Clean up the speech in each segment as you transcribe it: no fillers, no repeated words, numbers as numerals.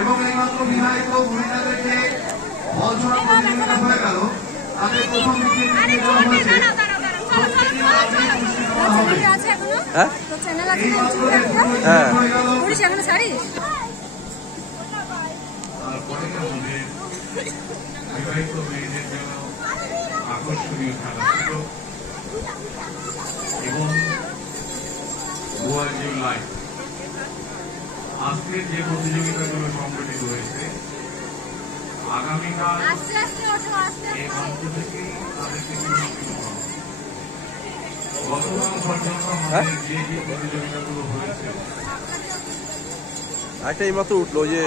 এবং এইমাত্র বিবাহিত মহিলাদেরকে বলছড়া প্রতিযোগিতা হয়ে গেল, তাদের প্রথম দিকে নিয়ে যাওয়া হয়েছে। বিবাহিত মেয়েদের জন্য আকর্ষণীয় খেলা ছিল এবং আজকের যে প্রতিযোগিতাগুলো সংগঠিত হয়েছে, আগামীকাল এই মঞ্চ থেকে তাদেরকে গতকাল পর্যন্ত আমাদের যে যে প্রতিযোগিতাগুলো হয়েছে, একটা এইমাত্র উঠলো, যে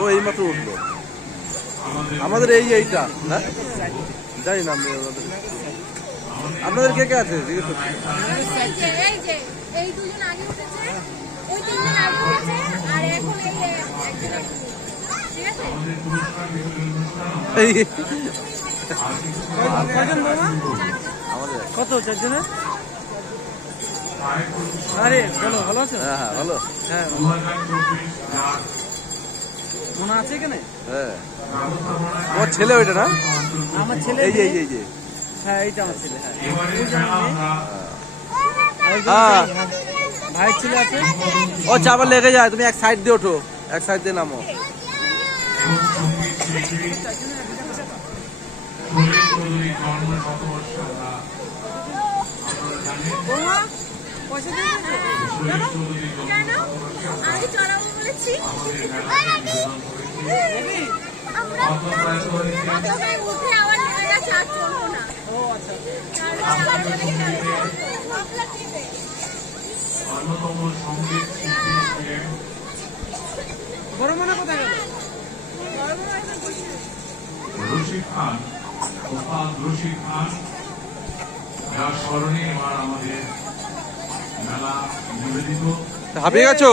ও এইমাত্র উঠলো আমাদের এইটা না জানি না। আপনাদের কে কে আছে জিজ্ঞেস করছি। কত 4 জনের? আরে বলো, ভালো আছো? হ্যাঁ হ্যাঁ ভালো। হ্যাঁ মনে আছে এখানে? হ্যাঁ তোমার ছেলে ওইটা না? আমার ছেলে এই যে হ্যাঁ এইটা আমার ছেলে। হ্যাঁ ভাইয়ের ছেলে আছে। ও চাপা লেগে যায়, তুমি এক সাইড দিয়ে ওঠো, এক সাইড দিয়ে নামো। অন্যতম সঙ্গীত শিল্পী ছিলেন বড় মনে কোথায় গেল? রশিদ খান, ওস্তাদ রশিদ খান, যার স্মরণে এবার আমাদের মেলা নিবেদিত। হাঁপিয়ে গেছো?